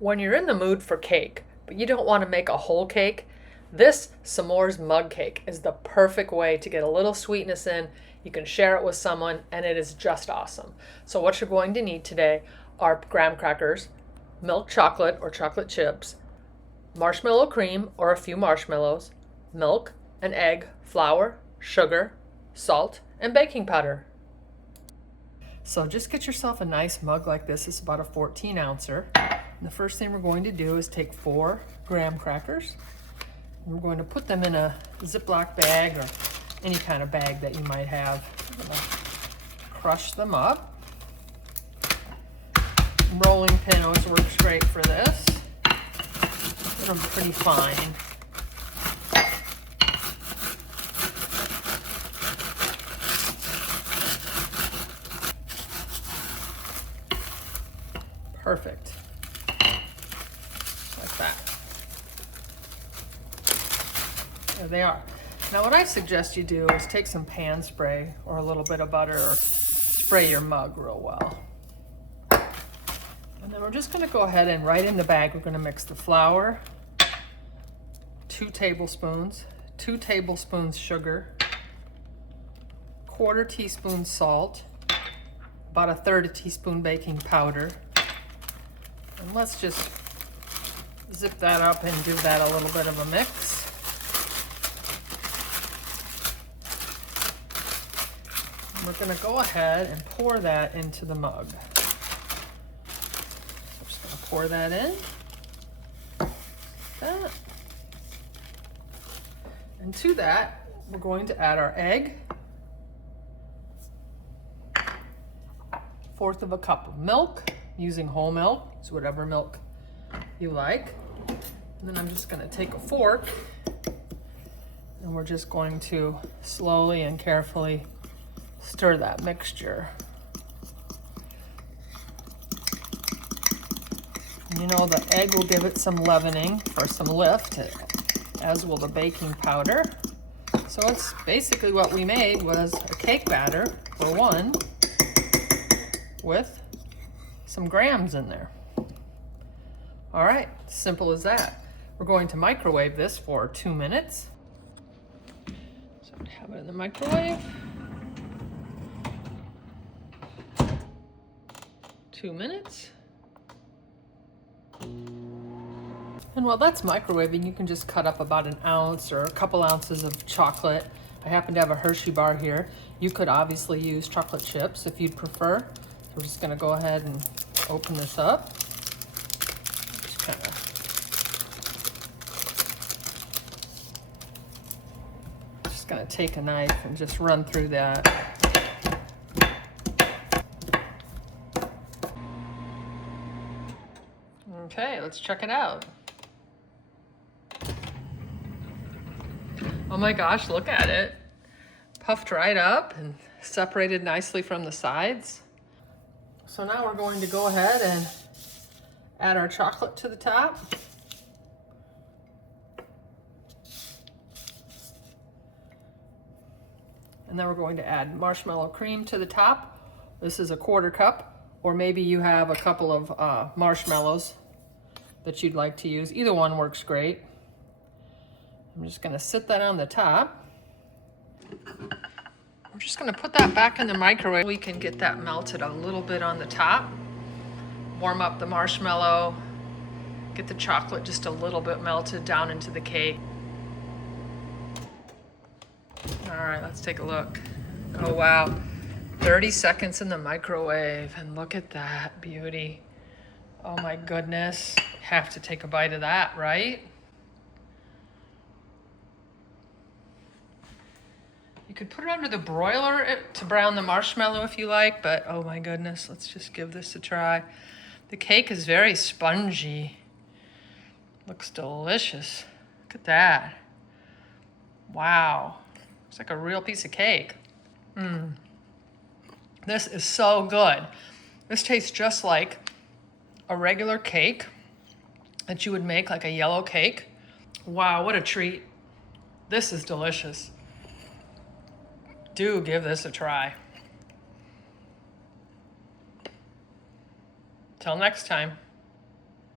When you're in the mood for cake, but you don't want to make a whole cake, this s'mores mug cake is the perfect way to get a little sweetness in. You can share it with someone, and it is just awesome. So what you're going to need today are graham crackers, milk chocolate or chocolate chips, marshmallow cream or a few marshmallows, milk, an egg, flour, sugar, salt, and baking powder. So just get yourself a nice mug like this. It's about a 14 ouncer. And the first thing we're going to do is take 4 graham crackers. And we're going to put them in a Ziploc bag or any kind of bag that you might have. We're going to crush them up. Rolling pin always works great for this. Get them pretty fine. Perfect. Like that. There they are. Now what I suggest you do is take some pan spray or a little bit of butter or spray your mug real well. And then we're just going to go ahead and right in the bag we're going to mix the flour, 2 tablespoons, 2 tablespoons sugar, 1/4 teaspoon salt, about 1/3 teaspoon baking powder. And let's just zip that up and give that a little bit of a mix. And we're going to go ahead and pour that into the mug. I'm just going to pour that in. That. And to that, we're going to add our egg, 1/4 cup of milk, using whole milk, so whatever milk you like. And then I'm just going to take a fork and we're just going to slowly and carefully stir that mixture. And you know, the egg will give it some leavening for some lift, as will the baking powder. So it's basically what we made was a cake batter for one with some grams in there. All right, simple as that. We're going to microwave this for 2 minutes. So we have it in the microwave. 2 minutes. And while that's microwaving, you can just cut up about 1 ounce or a couple ounces of chocolate. I happen to have a Hershey bar here. You could obviously use chocolate chips if you'd prefer. So we're just gonna go ahead and open this up. Just kind of gonna take a knife and just run through that. Okay, let's check it out. Oh my gosh, look at it. Puffed right up and separated nicely from the sides. So now we're going to go ahead and add our chocolate to the top. And then we're going to add marshmallow cream to the top. This is a 1/4 cup, or maybe you have a couple of marshmallows that you'd like to use. Either one works great. I'm just gonna sit that on the top. I'm just gonna put that back in the microwave. We can get that melted a little bit on the top. Warm up the marshmallow. Get the chocolate just a little bit melted down into the cake. All right, let's take a look. Oh wow, 30 seconds in the microwave, and look at that beauty. Oh my goodness, have to take a bite of that, right? You could put it under the broiler to brown the marshmallow if you like, but oh my goodness, let's just give this a try. The cake is very spongy. Looks delicious. Look at that. Wow. It's like a real piece of cake. This is so good. This tastes just like a regular cake that you would make, like a yellow cake. Wow, what a treat. This is delicious. Do give this a try. Till next time.